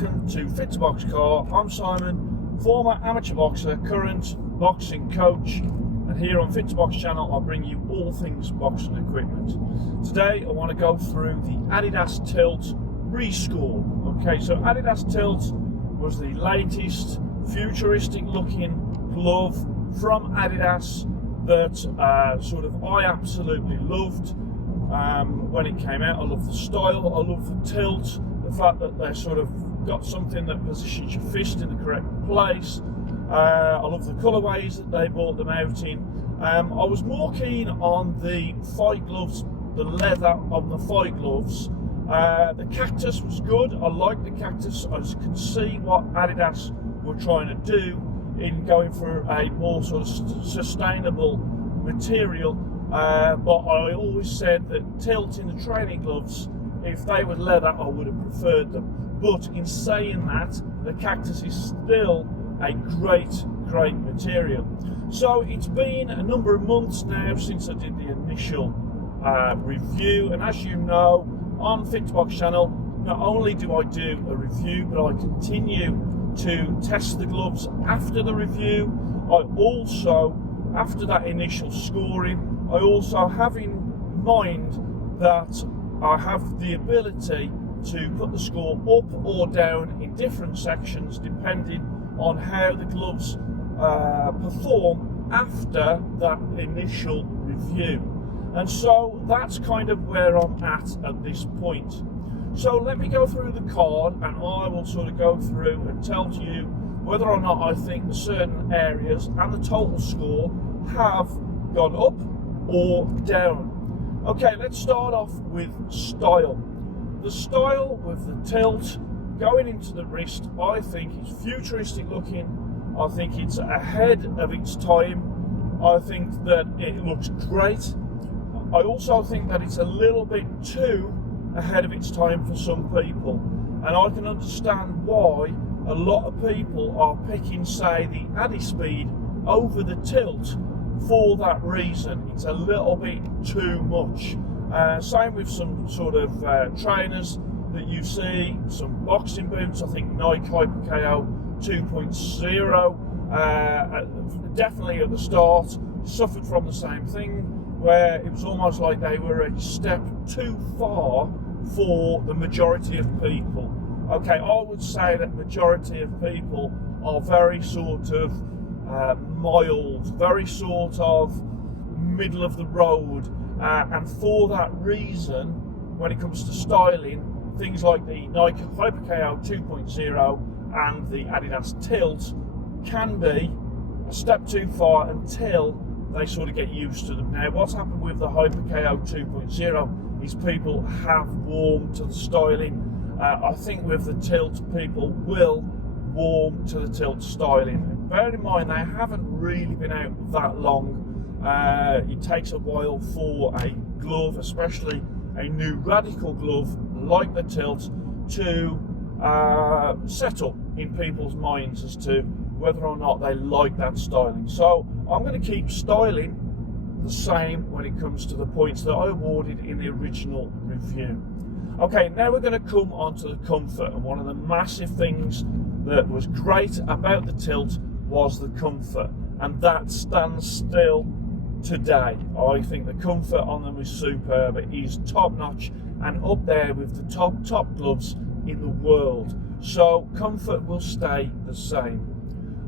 welcome to Fit to Box Car. I'm Simon, former amateur boxer, current boxing coach, and here on Fit to Box channel I bring you all things boxing equipment. Today I want to go through the Adidas Tilt Rescore. Okay, so Adidas Tilt was the latest futuristic looking glove from Adidas that I absolutely loved. When it came out, I love the style, I love the tilt, the fact that they sort of got something that positions your fist in the correct place. I love the colourways that they brought them out in. I was more keen on the fight gloves, the leather on the fight gloves. The cactus was good. I liked the cactus. I can see what Adidas were trying to do in going for a more sort of sustainable material. But I always said that tilt in the training gloves, if they were leather, I would have preferred them. But in saying that, the cactus is still a great material. So it's been a number of months now since I did the initial review, and as you know, on Fit to Box channel, not only do I do a review, but I continue to test the gloves after the review. I also, after that initial scoring, I also have in mind that I have the ability to put the score up or down in different sections depending on how the gloves perform after that initial review. And so that's kind of where I'm at this point. So let me go through the card and I will sort of go through and tell to you whether or not I think the certain areas and the total score have gone up or down. Okay, let's start off with style. The style with the tilt going into the wrist, I think is futuristic looking. I think it's ahead of its time. I think that it looks great. I also think that it's a little bit too ahead of its time for some people, and I can understand why a lot of people are picking, say, the Adispeed over the tilt for that reason. It's a little bit too much. Same with some sort of trainers that you see, some boxing boots. I think Nike Hyper KO 2.0 definitely at the start suffered from the same thing, where it was almost like they were a step too far for the majority of people. Okay, I would say that majority of people are very sort of mild, very sort of middle of the road, and for that reason, when it comes to styling, things like the Nike Hyper KO 2.0 and the Adidas Tilt can be a step too far until they sort of get used to them. Now, what's happened with the Hyper KO 2.0 is people have warmed to the styling. I think with the tilt, people will warm to the tilt styling. Bear in mind, they haven't really been out that long. It takes a while for a glove, especially a new radical glove like the tilt, to settle in people's minds as to whether or not they like that styling. So I'm going to keep styling the same when it comes to the points that I awarded in the original review. Okay, now we're going to come on to the comfort, and one of the massive things that was great about the tilt was the comfort, and that stands still today. I think the comfort on them is superb. It is top notch and up there with the top gloves in the world. So comfort will stay the same.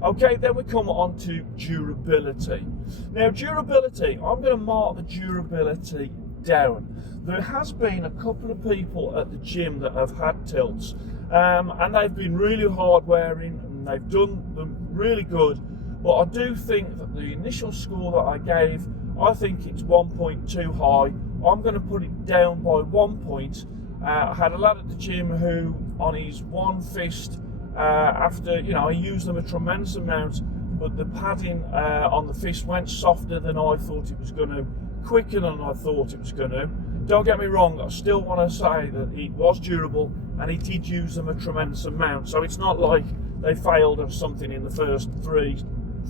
Okay, then we come on to durability. Now, durability, I'm going to mark the durability down. There has been a couple of people at the gym that have had tilts, and they've been really hard wearing and they've done them really good, but I do think that the initial score that I gave, I think it's 1 point too high. I'm going to put it down by 1 point. I had a lad at the gym who, on his one fist, after, he used them a tremendous amount, but the padding on the fist went softer than I thought it was going to, quicker than I thought it was going to. Don't get me wrong, I still want to say that it was durable and he did use them a tremendous amount. So it's not like they failed or something in the first 3,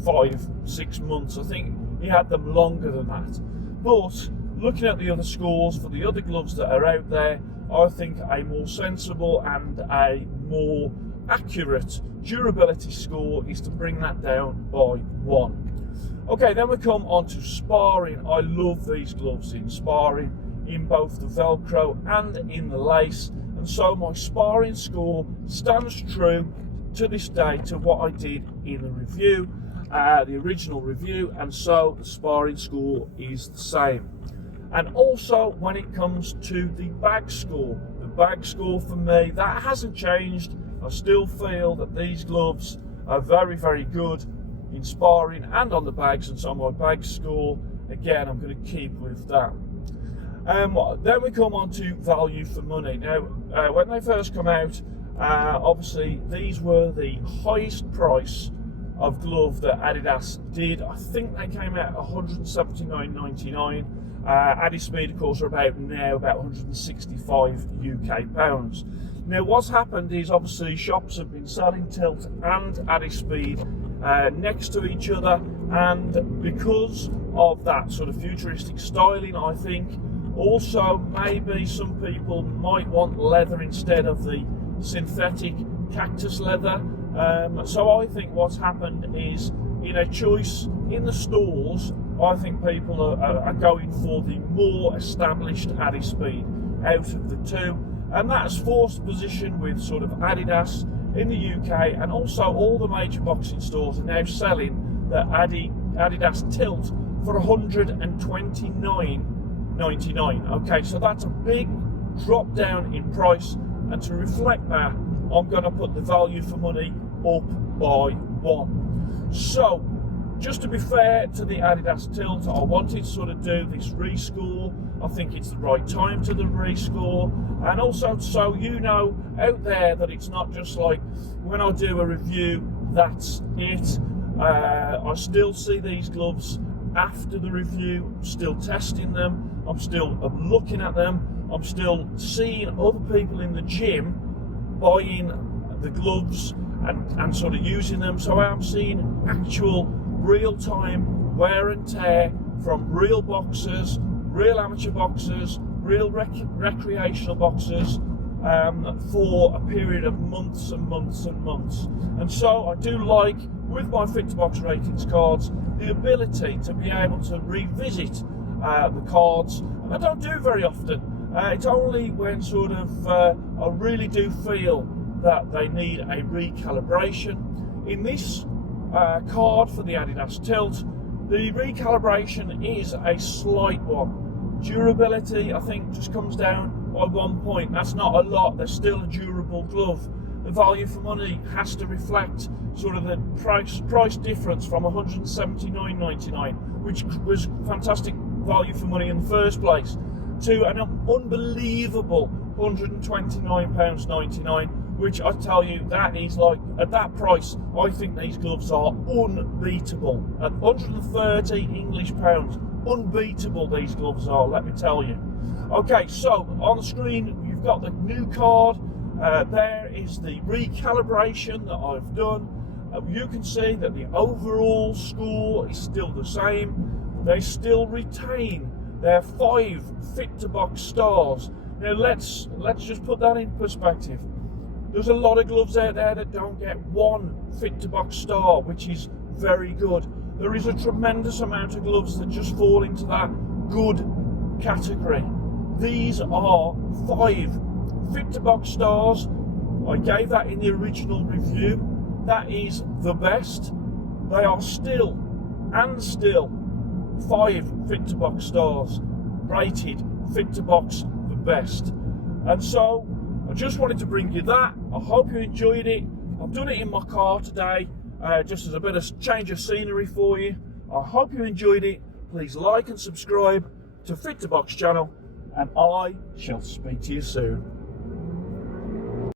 5, 6 months. I think he had them longer than that. But looking at the other scores for the other gloves that are out there, I think a more sensible and a more accurate durability score is to bring that down by 1. Okay, then we come on to Sparring. I love these gloves in Sparring, in both the Velcro and in the lace, and so my Sparring score stands true to this day to what I did in the review, the original review, and so the Sparring score is the same. And also when it comes to the bag score for me, that hasn't changed. I still feel that these gloves are very, very good in Sparring and on the bags, and so my bag score, again, I'm going to keep with that. Then we come on to value for money. Now, when they first come out, obviously these were the highest price of glove that Adidas did. I think they came out at $179.99. Adispeed, of course, are about 165 UK pounds. Now, what's happened is obviously shops have been selling Tilt and Adispeed next to each other, and because of that sort of futuristic styling, I think also maybe some people might want leather instead of the synthetic cactus leather. So I think what's happened is, in a choice in the stores, I think people are going for the more established Adispeed out of the two, and that has forced position with sort of Adidas in the UK, and also all the major boxing stores are now selling the Adidas Tilt for $129.99. Okay, so that's a big drop down in price, and to reflect that, I'm going to put the value for money up by 1. So, just to be fair to the Adidas Tilt, I wanted to sort of do this rescore. I think it's the right time to the rescore, and also so you know out there that it's not just like when I do a review, that's it. I still see these gloves after the review. I'm still testing them. I'm still looking at them. I'm still seeing other people in the gym buying the gloves and sort of using them. So I'm seeing actual real-time wear and tear from real boxers, real amateur boxers, real recreational boxers for a period of months and months and months. And so I do like, with my Fit to Box ratings cards, the ability to be able to revisit the cards, and I don't do very often. It's only when sort of I really do feel that they need a recalibration. In this card for the Adidas Tilt, the recalibration is a slight one. Durability, I think, just comes down by 1 point. That's not a lot. There's still a durable glove. The value for money has to reflect sort of the price difference from $179.99, which was fantastic value for money in the first place, to an unbelievable £129.99, which I tell you, that is like, at that price, I think these gloves are unbeatable. At 130 English pounds, unbeatable these gloves are, let me tell you. Okay, so on the screen, you've got the new card. There is the recalibration that I've done. You can see that the overall score is still the same. They still retain their 5 Fit to Box stars. Now let's just put that in perspective. There's a lot of gloves out there that don't get 1 Fit to Box star, which is very good. There is a tremendous amount of gloves that just fall into that good category. These are 5 Fit to Box stars. I gave that in the original review. That is the best. They are still 5 Fit to Box stars, rated Fit to Box the best. And so I just wanted to bring you that. I hope you enjoyed it. I've done it in my car today, just as a bit of change of scenery for you. I hope you enjoyed it. Please like and subscribe to Fit to Box channel, and I shall speak to you soon.